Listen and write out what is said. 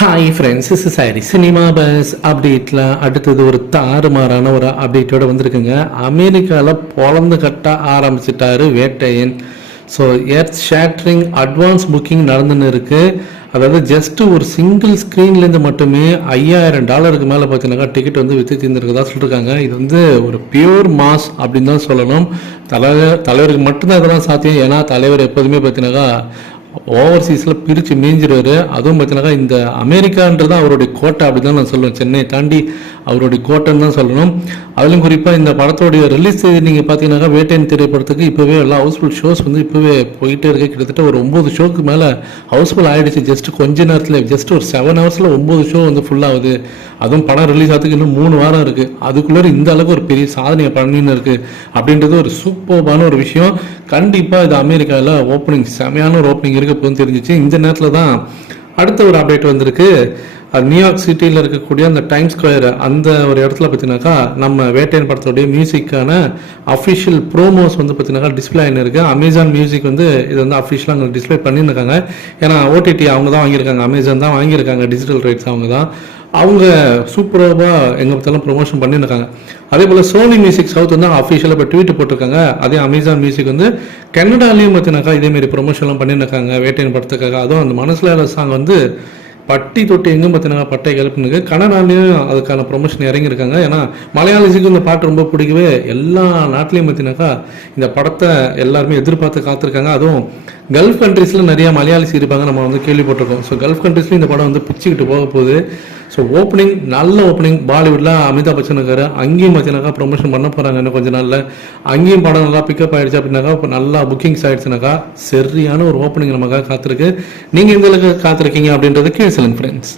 Hi friends, is sorry cinema bus அப்டேட்டில் அடுத்தது ஒரு தாறுமாறான ஒரு அப்டேட்டோட வந்திருக்குங்க. அமெரிக்காவில் பொழந்து கட்ட ஆரம்பிச்சிட்டாரு Vettaiyan. So earth shattering advance booking நடந்துன்னு இருக்குது. அதாவது ஜஸ்ட் ஒரு சிங்கிள் ஸ்க்ரீன்லேருந்து மட்டுமே $5000 மேலே பார்த்தீங்கன்னாக்கா டிக்கெட் வந்து விற்று தீர்ந்துருக்குதா சொல்லியிருக்காங்க. இது வந்து ஒரு பியூர் மாஸ் அப்படின்னு தான் சொல்லணும். தலைவருக்கு மட்டும்தான் இதெல்லாம் சாத்தியம். ஏன்னா தலைவர் எப்போதுமே பார்த்தீங்கன்னாக்கா ஓவர்சீஸில் பிரித்து மேய்ஞ்சிருவார். அதுவும் பார்த்தீங்கன்னாக்கா இந்த அமெரிக்கான்றது தான் அவருடைய கோட்டை அப்படி தான் நான் சொல்லுவேன். சென்னையை தாண்டி அவருடைய கோட்டைன்னு தான் சொல்லணும். அதிலும் குறிப்பாக இந்த படத்தோடைய ரிலீஸ் நீங்கள் பார்த்தீங்கன்னாக்கா வேட்டையன் திரைப்படத்துக்கு இப்போவே எல்லாம் ஹவுஸ்ஃபுல் ஷோஸ் வந்து இப்போவே போயிட்டே இருக்கு. கிட்டத்தட்ட ஒரு 9 ஷோக்கு மேலே ஹவுஸ்ஃபுல் ஆகிடுச்சு. ஜஸ்ட் கொஞ்ச நேரத்தில், ஜஸ்ட் ஒரு 7 ஹவர்ஸில் 9 ஷோ வந்து ஃபுல்லாகுது. அதுவும் படம் ரிலீஸ் ஆகிறதுக்கு இன்னும் 3 வாரம் இருக்குது. அதுக்குள்ளே இந்த அளவுக்கு ஒரு பெரிய சாதனையை பண்ணின்னு இருக்குது அப்படின்றது ஒரு சூப்பர்பான ஒரு விஷயம். கண்டிப்பாக இது அமெரிக்காவில் ஓப்பனிங் செமையான ஒரு ஓப்பனிங் இருக்க போகுதுன்னு தெரிஞ்சிச்சு. இந்த நேரத்தில் தான் அடுத்த ஒரு அப்டேட் வந்திருக்கு. அது நியூயார்க் சிட்டியில் இருக்கக்கூடிய அந்த டைம் ஸ்கொயர் அந்த ஒரு இடத்துல பார்த்தீங்கன்னாக்கா நம்ம வேட்டையன் படத்தோடைய மியூசிக்கான அஃபிஷியல் ப்ரோமோஸ் வந்து பார்த்தீங்கன்னாக்கா டிஸ்பிளே ஆகின்னு இருக்குது. அமேசான் மியூசிக் வந்து இது வந்து அஃபிஷியலாக அங்கே டிஸ்பிளே பண்ணியிருக்காங்க. ஏன்னா ஓடிடி அவங்க தான் வாங்கியிருக்காங்க, அமேசான் தான் வாங்கியிருக்காங்க, டிஜிட்டல் ரைட்ஸ் அவங்க தான். அவங்க சூப்பராக எங்கே பார்த்தாலும் ப்ரொமோஷன் பண்ணியிருக்காங்க. அதே போல் சோனி மியூசிக் சவுத் வந்து அஃபிஷியலாக இப்போ ட்வீட் போட்டிருக்காங்க. அதே அமேசான் மியூசிக் வந்து கனடாலையும் பார்த்தீங்கன்னாக்கா இதேமாரி ப்ரொமோஷன்லாம் பண்ணியிருக்காங்க வேட்டையன் படத்துக்காக. அதுவும் அந்த மனசில் சாங் வந்து பட்டி தொட்டி எங்கும் பார்த்தீங்கன்னா பட்டை கிளப்புனுக்கு. கனடாலையும் அதுக்கான ப்ரொமோஷன் இறங்கியிருக்காங்க. ஏன்னா மலையாளிஸுக்கு இந்த பாட்டு ரொம்ப பிடிக்கவே எல்லா நாட்டிலையும் பார்த்தீங்கன்னாக்கா இந்த படத்தை எல்லாருமே எதிர்பார்த்து காத்திருக்காங்க. அதுவும் கல்ஃப் கண்ட்ரீஸில் நிறையா மலையாளிஸ் இருப்பாங்க, நம்ம வந்து கேள்விப்பட்டிருக்கோம். ஸோ கல்ஃப் கண்ட்ரீஸ்லையும் இந்த படம் வந்து பிச்சுக்கிட்டு போக போகுது. ஸோ ஓப்பனிங் நல்ல ஓப்பனிங். பாலிவுட்டில் அமிதாப் பச்சன் இருக்காரு, அங்கேயும் பார்த்தீங்கன்னாக்கா ப்ரொமோஷன் பண்ண போகிறாங்க இன்னும் கொஞ்சம் நாளில். அங்கேயும் படம் நல்லா பிக்கப் ஆகிடுச்சு அப்படின்னாக்கா இப்போ நல்லா புக்கிங்ஸ் ஆகிடுச்சுனாக்கா சரியான ஒரு ஓப்பனிங் நமக்காக காத்திருக்கு. நீங்கள் எந்த அளவுக்கு காத்திருக்கீங்க அப்படின்றது கீழே சொல்லுங்கள் ஃப்ரெண்ட்ஸ்.